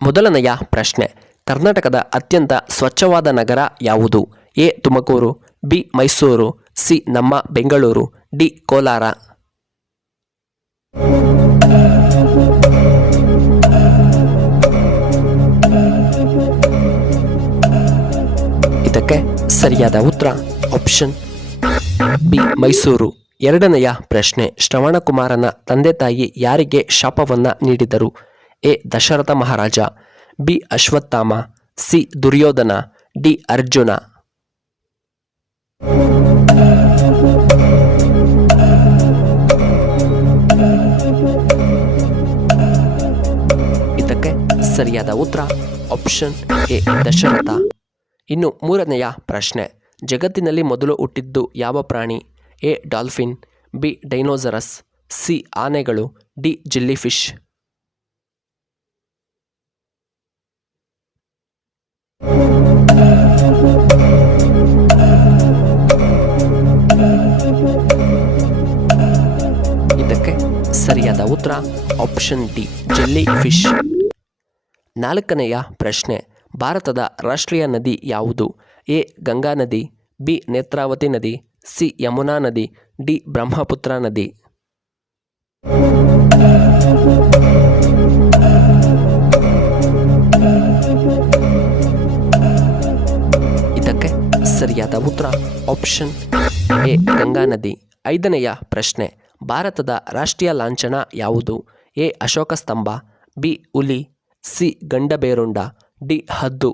ಮೊದಲನೆಯ ಪ್ರಶ್ನೆ, ಕರ್ನಾಟಕದ ಅತ್ಯಂತ ಸ್ವಚ್ಛವಾದ ನಗರ ಯಾವುದು? A Tumakuru, B Mysuru, C ನಮ್ಮ ಬೆಂಗಳೂರು, ಡಿ ಕೋಲಾರ. ಇದಕ್ಕೆ ಸರಿಯಾದ ಉತ್ತರ ಆಪ್ಷನ್ ಬಿ ಮೈಸೂರು. ಎರಡನೆಯ ಪ್ರಶ್ನೆ, ಶ್ರವಣಕುಮಾರನ ತಂದೆ ತಾಯಿ ಯಾರಿಗೆ ಶಾಪವನ್ನ ನೀಡಿದರು? A Dasharatha Maharaja, B Ashwatthama, C Duryodhana, D Arjuna. ಇದಕ್ಕೆ ಸರಿಯಾದ ಉತ್ತರ ಆಪ್ಷನ್ ಎ ದಶರಥ. ಇನ್ನು ಮೂರನೆಯ ಪ್ರಶ್ನೆ, ಜಗತ್ತಿನಲ್ಲಿ ಮೊದಲು ಹುಟ್ಟಿದ್ದು ಯಾವ ಪ್ರಾಣಿ? A dolphin, B dinosaurs, C ಆನೆಗಳು, ಡಿ ಜಿಲ್ಲಿಫಿಶ್. ಇದಕ್ಕೆ ಸರಿಯಾದ ಉತ್ತರ ಆಪ್ಷನ್ ಡಿ ಜೆಲ್ಲಿ ಫಿಶ್. ನಾಲ್ಕನೆಯ ಪ್ರಶ್ನೆ, ಭಾರತದ ರಾಷ್ಟ್ರೀಯ ನದಿ ಯಾವುದು? ಎ ಗಂಗಾ ನದಿ, ಬಿ ನೇತ್ರಾವತಿ ನದಿ, ಸಿ ಯಮುನಾ ನದಿ, ಡಿ ಬ್ರಹ್ಮಪುತ್ರ ನದಿ. ಇದಕ್ಕೆ ಸರಿಯಾದ ಉತ್ತರ ಆಪ್ಷನ್ ಎ ಗಂಗಾ ನದಿ. ಐದನೆಯ ಪ್ರಶ್ನೆ, ಭಾರತದ ರಾಷ್ಟ್ರೀಯ ಲಾಂಛನ ಯಾವುದು? ಎ ಅಶೋಕ ಸ್ತಂಭ, ಬಿ ಹುಲಿ, ಸಿ ಗಂಡಬೇರುಂಡ, ಡಿ ಹದ್ದು.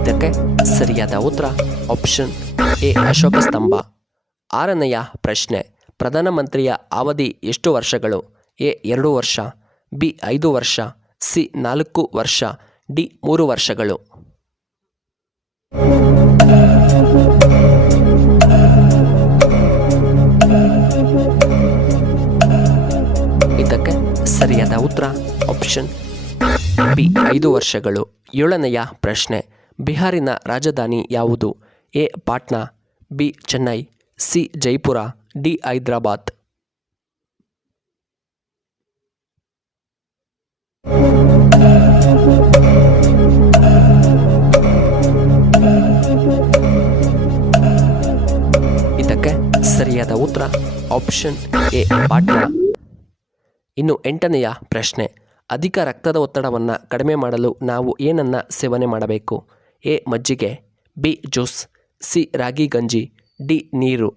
ಇದಕ್ಕೆ ಸರಿಯಾದ ಉತ್ತರ ಆಪ್ಷನ್ ಎ ಅಶೋಕ ಸ್ತಂಭ. ಆರನೆಯ ಪ್ರಶ್ನೆ, ಪ್ರಧಾನಮಂತ್ರಿಯ ಅವಧಿ ಎಷ್ಟು ವರ್ಷಗಳು? ಎ 2 ವರ್ಷ, ಬಿ 5 ವರ್ಷ, ಸಿ 4 ವರ್ಷ, ಡಿ 3 ವರ್ಷಗಳು. ಇದಕ್ಕೆ ಸರಿಯಾದ ಉತ್ತರ ಆಪ್ಷನ್ ಬಿ 5 ವರ್ಷಗಳು. ಏಳನೆಯ ಪ್ರಶ್ನೆ, ಬಿಹಾರಿನ ರಾಜಧಾನಿ ಯಾವುದು? A Patna, B Chennai, C Jaipur, D Hyderabad. ಇದಕ್ಕೆ ಸರಿಯಾದ ಉತ್ತರ ಆಪ್ಷನ್ ಎ ಪಾಟ್ನಾ. ಇನ್ನು ಎಂಟನೆಯ ಪ್ರಶ್ನೆ, ಅಧಿಕ ರಕ್ತದ ಒತ್ತಡವನ್ನು ಕಡಿಮೆ ಮಾಡಲು ನಾವು ಏನನ್ನ ಸೇವನೆ ಮಾಡಬೇಕು? ಎ ಮಜ್ಜಿಗೆ, ಬಿ ಜ್ಯೂಸ್, ಸಿ ರಾಗಿ ಗಂಜಿ, ಡಿ ನೀರು.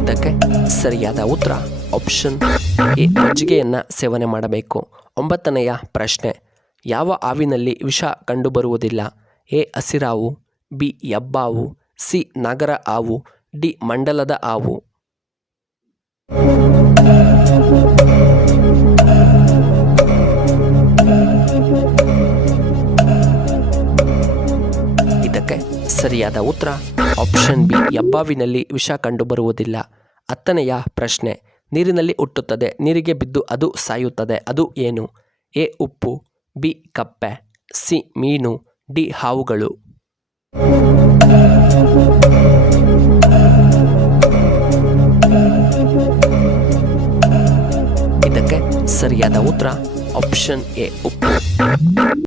ಇದಕ್ಕೆ ಸರಿಯಾದ ಉತ್ತರ ಆಪ್ಷನ್ ಎ ಮಜ್ಜಿಗೆಯನ್ನು ಸೇವನೆ ಮಾಡಬೇಕು. ಒಂಬತ್ತನೆಯ ಪ್ರಶ್ನೆ, ಯಾವ ಹಾವಿನಲ್ಲಿ ವಿಷ ಕಂಡುಬರುವುದಿಲ್ಲ? ಎ ಹಸಿರಾವು, ಬಿ ಹೆಬ್ಬಾವು, ಸಿ ನಾಗರ ಹಾವು, ಡಿ ಮಂಡಲದ ಹಾವು. ಇದಕ್ಕೆ ಸರಿಯಾದ ಉತ್ತರ ಆಪ್ಷನ್ ಬಿ ಹೆಬ್ಬಾವಿನಲ್ಲಿ ವಿಷ ಕಂಡುಬರುವುದಿಲ್ಲ. ಹತ್ತನೆಯ ಪ್ರಶ್ನೆ, ನೀರಿನಲ್ಲಿ ಹುಟ್ಟುತ್ತದೆ, ನೀರಿಗೆ ಬಿದ್ದು ಅದು ಸಾಯುತ್ತದೆ, ಅದು ಏನು? ಎ ಉಪ್ಪು, ಬಿ ಕಪ್ಪೆ, ಸಿ ಮೀನು, ಡಿ ಹಾವುಗಳು. ಇದಕ್ಕೆ ಸರಿಯಾದ ಉತ್ತರ ಆಪ್ಷನ್ ಎ ಉಪ್ಪು.